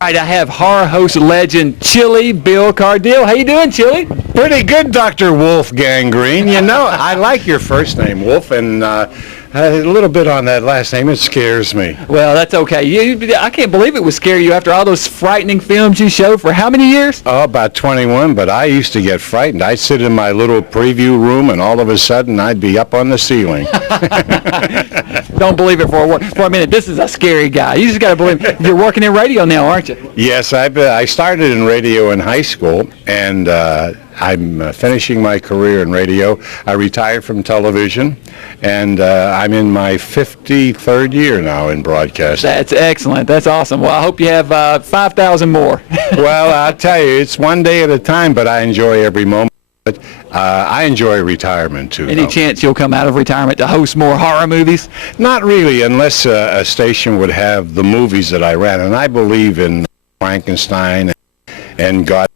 All right, I have horror host legend Chili Bill Cardille. How you doing, Chili? Pretty good, Dr. Wolf Gangrene. You know, I like your first name, Wolf, and a little bit on that last name. It scares me. Well, that's okay. I can't believe it would scare you after all those frightening films you showed for how many years? Oh, about 21, but I used to get frightened. I'd sit in my little preview room, and all of a sudden, I'd be up on the ceiling. Don't believe it for a minute. This is a scary guy. You just got to believe. You're working in radio now, aren't you? Yes, I started in radio in high school, and I'm finishing my career in radio. I retired from television, and I'm in my 53rd year now in broadcasting. That's excellent. That's awesome. Well, I hope you have 5,000 more. Well, I'll tell you, it's one day at a time, but I enjoy every moment. But I enjoy retirement, too. Any chance you'll come out of retirement to host more horror movies? Not really, unless a station would have the movies that I ran. And I believe in Frankenstein and Godzilla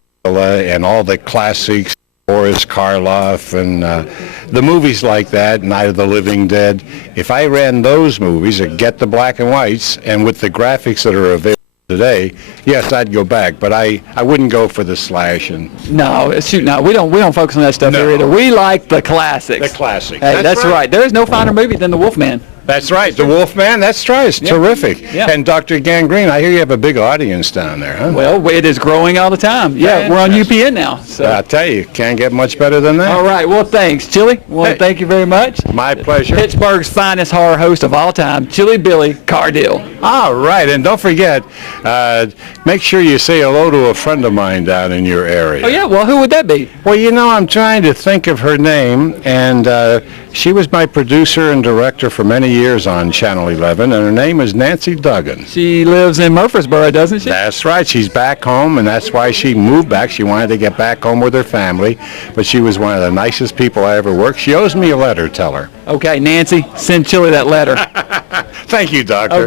and all the classics, Boris Karloff and the movies like that, Night of the Living Dead. If I ran those movies, I'd get the black and whites, and with the graphics that are available today, yes, I'd go back, but I wouldn't go for the slash and. No, shoot, no, we don't focus on that stuff here either. We like the classics. The classics. Hey, that's right. There is no finer movie than The Wolfman. That's right, The Wolfman. That's right. It's terrific. Yeah. And Dr. Gangrene, I hear you have a big audience down there, huh? Well, it is growing all the time. Yeah, we're on UPN now. So. I tell you, can't get much better than that. All right. Well, thanks, Chili. Well, thank you very much. My pleasure. Pittsburgh's finest horror host of all time, Chili Billy Cardille. All right, and don't forget, make sure you say hello to a friend of mine down in your area. Oh, yeah? Well, who would that be? Well, you know, I'm trying to think of her name, and she was my producer and director for many years on Channel 11, and her name is Nancy Duggan. She lives in Murfreesboro, doesn't she? That's right. She's back home, and that's why she moved back. She wanted to get back home with her family, but she was one of the nicest people I ever worked. She owes me a letter, tell her. Okay, Nancy, send Chili that letter. Thank you, Doctor. Okay.